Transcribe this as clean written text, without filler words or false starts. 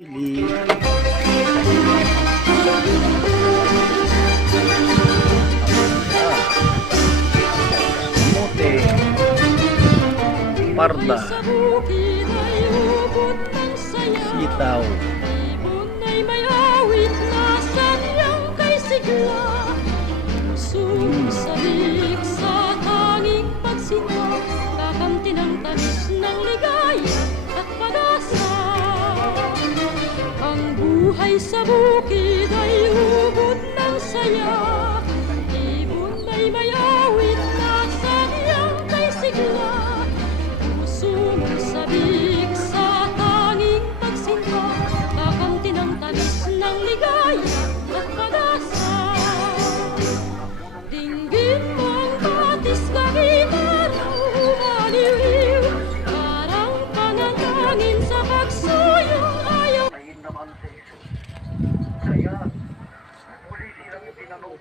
Pili. Kamote. Parda. Sitaw. Sumasalik sa tanging pagsinta, kakamti ng tamis ng ligaya at pag-asa. Ang buhay sa bukid ay hubot ng saya, ibon ay may awit na sayang kay sigla. Sumasalik sa tanging pagsinta, kakamti ng tamis ng ligaya at pag-asa. Dinggin mong batis kakitanaw, umaliw, parang panalangin sa pagsuyo ayaw. Ayun naman sa Isus. Kaya, muli silang pinanong